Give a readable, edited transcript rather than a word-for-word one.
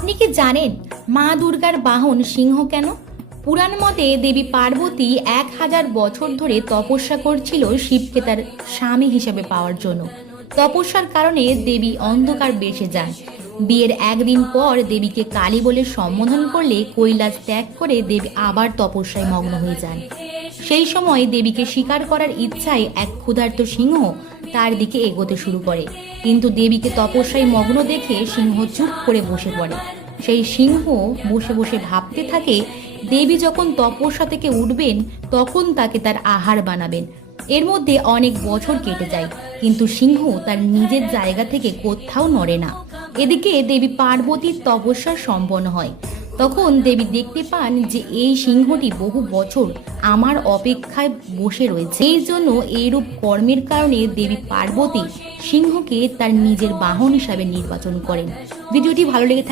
আপনি কি জানেন মা দুর্গার বাহন সিংহ কেন? পুরাণ মতে দেবী পার্বতী 1000 বছর ধরে তপস্যা করছিল শিবকে তার স্বামী হিসেবে পাওয়ার জন্য। তপস্যার কারণে দেবী অন্ধকার বেশে যান। বিয়ের একদিন পর দেবীকে কালী বলে সম্বোধন করলে কৈলাস ত্যাগ করে দেবী আবার তপস্যায় মগ্ন হয়ে যান। সেই সময় দেবীকে শিকার করার ইচ্ছায় এক ক্ষুধার্ত সিংহ তার দিকে এগোতে শুরু করে, কিন্তু দেবীকে তপস্যায় মগ্ন দেখে সিংহ চুপ করে বসে পড়ে। সেই সিংহ বসে বসে ভাবতে থাকে দেবী যখন তপস্যা থেকে উঠবেন তখন তাকে তার আহার বানাবেন। এর মধ্যে অনেক বছর কেটে যায়, কিন্তু সিংহ তার নিজের জায়গা থেকে কোথাও নড়ে না। এদিকে দেবী পার্বতীর তপস্যা সম্পন্ন হয়। তখন দেবী দেখতে পান যে এই সিংহটি বহু বছর আমার অপেক্ষায় বসে রয়েছে। এই জন্য এইরূপ কর্মের কারণে দেবী পার্বতী সিংহকে তার নিজের বাহন হিসাবে নির্বাচন করেন। ভিডিওটি ভালো লেগে